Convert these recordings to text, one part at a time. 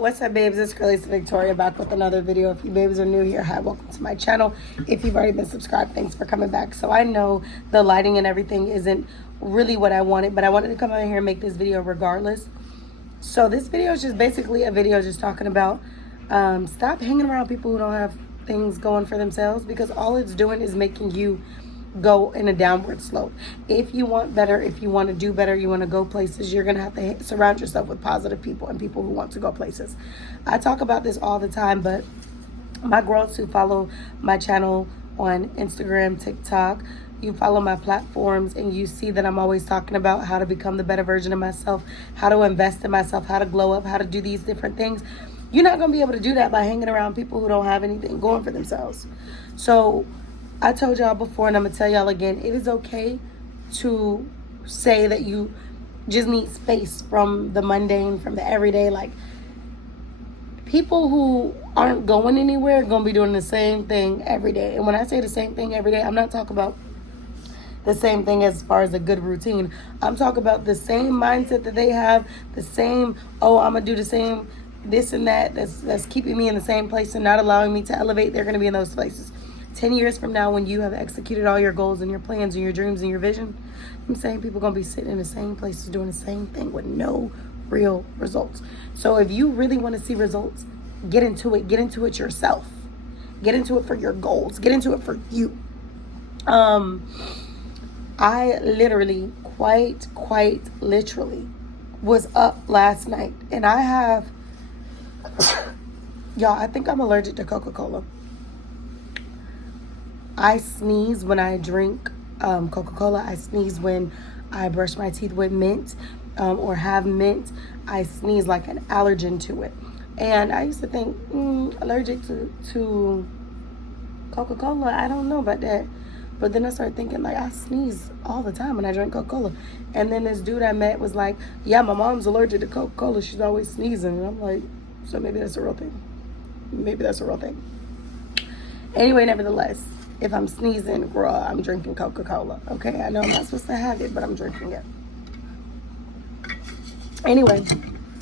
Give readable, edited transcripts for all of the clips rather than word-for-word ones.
What's up, babes? It's Curly Victoria back with another video. If you babes are new here, hi, welcome to my channel. If you've already been subscribed, thanks for coming back. So I know the lighting and everything isn't really what I wanted, but I wanted to come out here and make this video regardless. So this video is just basically a video just talking about stop hanging around people who don't have things going for themselves, because all it's doing is making you go in a downward slope. If you want better, if you want to do better, you want to go places, you're going to have to surround yourself with positive people and people who want to go places. I talk about this all the time, but my girls who follow my channel on Instagram, TikTok, you follow my platforms and you see that I'm always talking about how to become the better version of myself, how to invest in myself, how to glow up, how to do these different things. You're not going to be able to do that by hanging around people who don't have anything going for themselves. So I told y'all before, and I'm going to tell y'all again, it is okay to say that you just need space from the mundane, from the everyday. Like, people who aren't going anywhere are going to be doing the same thing every day. And when I say the same thing every day, I'm not talking about the same thing as far as a good routine. I'm talking about the same mindset that they have, the same, oh, I'm going to do the same this and that, that's keeping me in the same place and not allowing me to elevate. They're going to be in those places. 10 years from now, when you have executed all your goals and your plans and your dreams and your vision, I'm saying people are going to be sitting in the same places doing the same thing with no real results. So if you really want to see results, get into it. Get into it yourself. Get into it for your goals. Get into it for you. I literally, quite literally, was up last night. And I have, y'all, I think I'm allergic to Coca-Cola. I sneeze when I drink Coca-Cola. I sneeze when I brush my teeth with mint or have mint. I sneeze like an allergen to it. And I used to think, allergic to Coca-Cola, I don't know about that. But then I started thinking, like, I sneeze all the time when I drink Coca-Cola. And then this dude I met was like, yeah, my mom's allergic to Coca-Cola. She's always sneezing. And I'm like, so maybe that's a real thing. Maybe that's a real thing. Anyway, nevertheless, if I'm sneezing, girl, I'm drinking Coca-Cola. Okay, I know I'm not supposed to have it, but I'm drinking it. Anyway,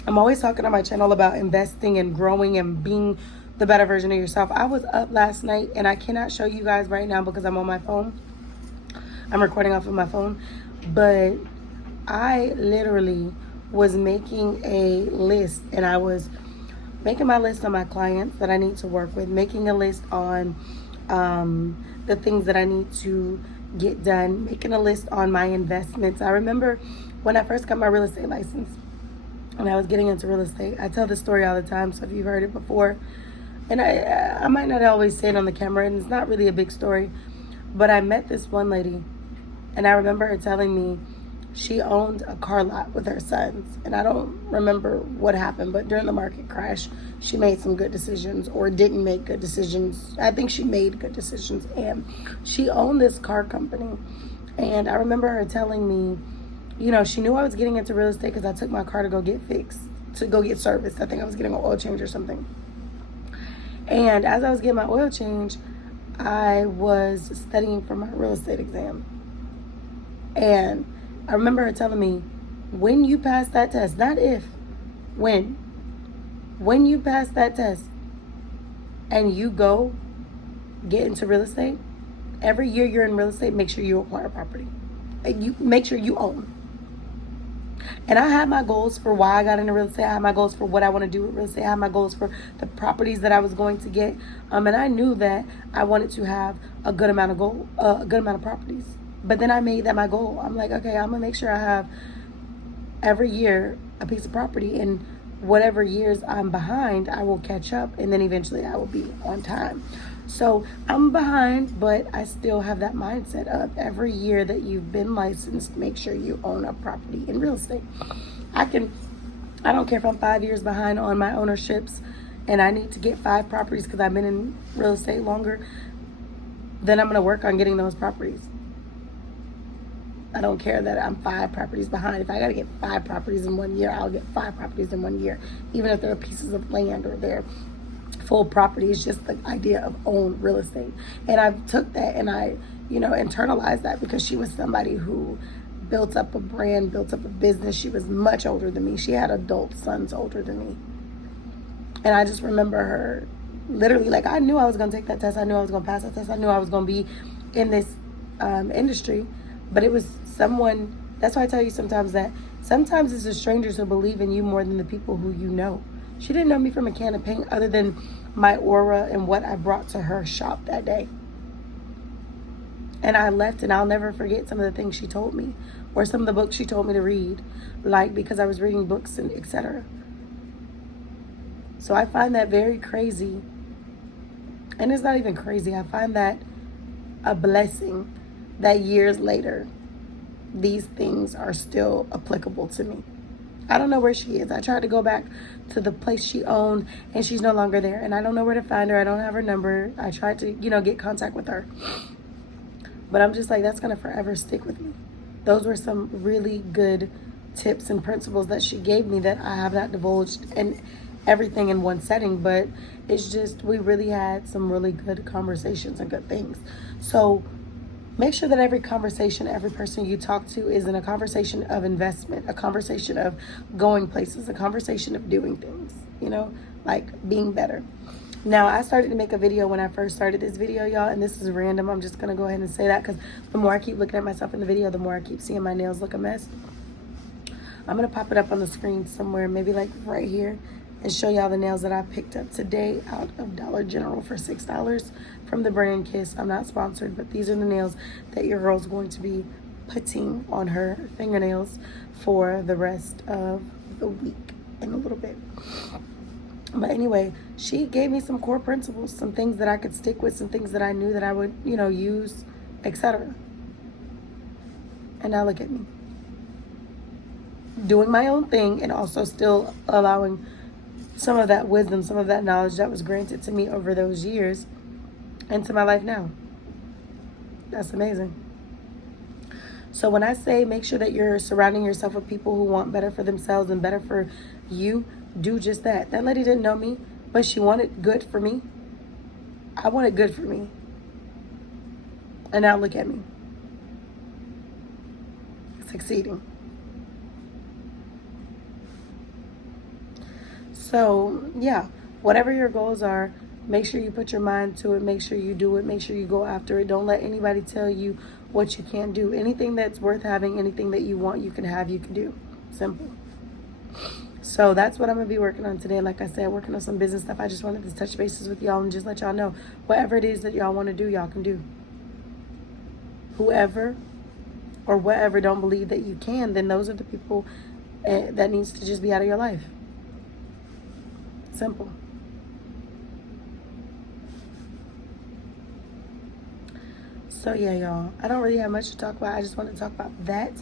I'm always talking on my channel about investing and growing and being the better version of yourself. I was up last night, and I cannot show you guys right now because I'm on my phone. I'm recording off of my phone. But I literally was making a list, and I was making my list on my clients that I need to work with, making a list on the things that I need to get done, making a list on my investments. I remember when I first got my real estate license and I was getting into real estate. I tell this story all the time, so if you've heard it before, and I might not always say it on the camera, and it's not really a big story, but I met this one lady, and I remember her telling me she owned a car lot with her sons. And I don't remember what happened, but during the market crash, she made some good decisions or didn't make good decisions. I think she made good decisions. And she owned this car company. And I remember her telling me, you know, she knew I was getting into real estate because I took my car to go get fixed, to go get serviced. I think I was getting an oil change or something. And as I was getting my oil change, I was studying for my real estate exam. And I remember her telling me, when you pass that test, not if, when you pass that test and you go get into real estate, every year you're in real estate, make sure you acquire property. You make sure you own. And I had my goals for why I got into real estate. I had my goals for what I want to do with real estate. I had my goals for the properties that I was going to get. And I knew that I wanted to have a good amount of properties. But then I made that my goal. I'm like, okay, I'm going to make sure I have every year a piece of property. And whatever years I'm behind, I will catch up. And then eventually I will be on time. So I'm behind, but I still have that mindset of every year that you've been licensed, make sure you own a property in real estate. I don't care if I'm 5 years behind on my ownerships and I need to get 5 properties because I've been in real estate longer, then I'm going to work on getting those properties. I don't care that I'm 5 properties behind. If I got to get 5 properties in 1 year, I'll get 5 properties in 1 year, even if they're pieces of land or they're full property. Is just the idea of own real estate. And I took that and I, internalized that because she was somebody who built up a brand, built up a business. She was much older than me. She had adult sons older than me. And I just remember her literally, like, I knew I was going to take that test. I knew I was going to pass that test. I knew I was going to be in this industry. But it was someone, that's why I tell you sometimes that sometimes it's the strangers who believe in you more than the people who you know. She didn't know me from a can of paint other than my aura and what I brought to her shop that day. And I left, and I'll never forget some of the things she told me, or some of the books she told me to read, like, because I was reading books and etc. So I find that very crazy. And it's not even crazy. I find that a blessing that years later, these things are still applicable to me. I don't know where she is. I tried to go back to the place she owned, and she's no longer there. And I don't know where to find her. I don't have her number. I tried to, get contact with her. But I'm just like, that's going to forever stick with me. Those were some really good tips and principles that she gave me that I have not divulged and everything in one setting. But it's just, we really had some really good conversations and good things. So make sure that every conversation, every person you talk to is in a conversation of investment, a conversation of going places, a conversation of doing things, like being better. Now, I started to make a video when I first started this video, y'all, and this is random. I'm just going to go ahead and say that because the more I keep looking at myself in the video, the more I keep seeing my nails look a mess. I'm going to pop it up on the screen somewhere, maybe like right here, and show y'all the nails that I picked up today out of Dollar General for $6 from the brand Kiss. I'm not sponsored, but these are the nails that your girl's going to be putting on her fingernails for the rest of the week in a little bit. But anyway, she gave me some core principles, some things that I could stick with, some things that I knew that I would, use, etc. And now look at me. Doing my own thing and also still allowing some of that wisdom, some of that knowledge that was granted to me over those years into my life now. That's amazing. So when I say make sure that you're surrounding yourself with people who want better for themselves and better for you, do just that. That lady didn't know me, but she wanted good for me. I wanted good for me. And now look at me. Succeeding. So, yeah, whatever your goals are, make sure you put your mind to it. Make sure you do it. Make sure you go after it. Don't let anybody tell you what you can't do. Anything that's worth having, anything that you want, you can have, you can do. Simple. So that's what I'm going to be working on today. Like I said, working on some business stuff. I just wanted to touch bases with y'all and just let y'all know whatever it is that y'all want to do, y'all can do. Whoever or whatever don't believe that you can, then those are the people that needs to just be out of your life. Simple. So yeah, y'all, I don't really have much to talk about. I just want to talk about that,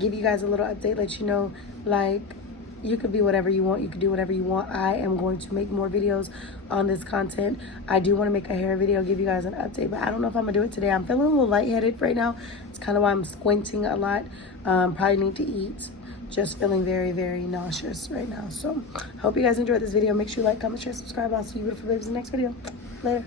give you guys a little update, let you know, like, you could be whatever you want. You could do whatever you want. I am going to make more videos on this content. I do want to make a hair video, give you guys an update, but I don't know if I'm going to do it today. I'm feeling a little lightheaded right now. It's kind of why I'm squinting a lot. Probably need to eat. Just feeling very, very nauseous right now. So, hope you guys enjoyed this video. Make sure you like, comment, share, subscribe. I'll see you beautiful babes in the next video. Later.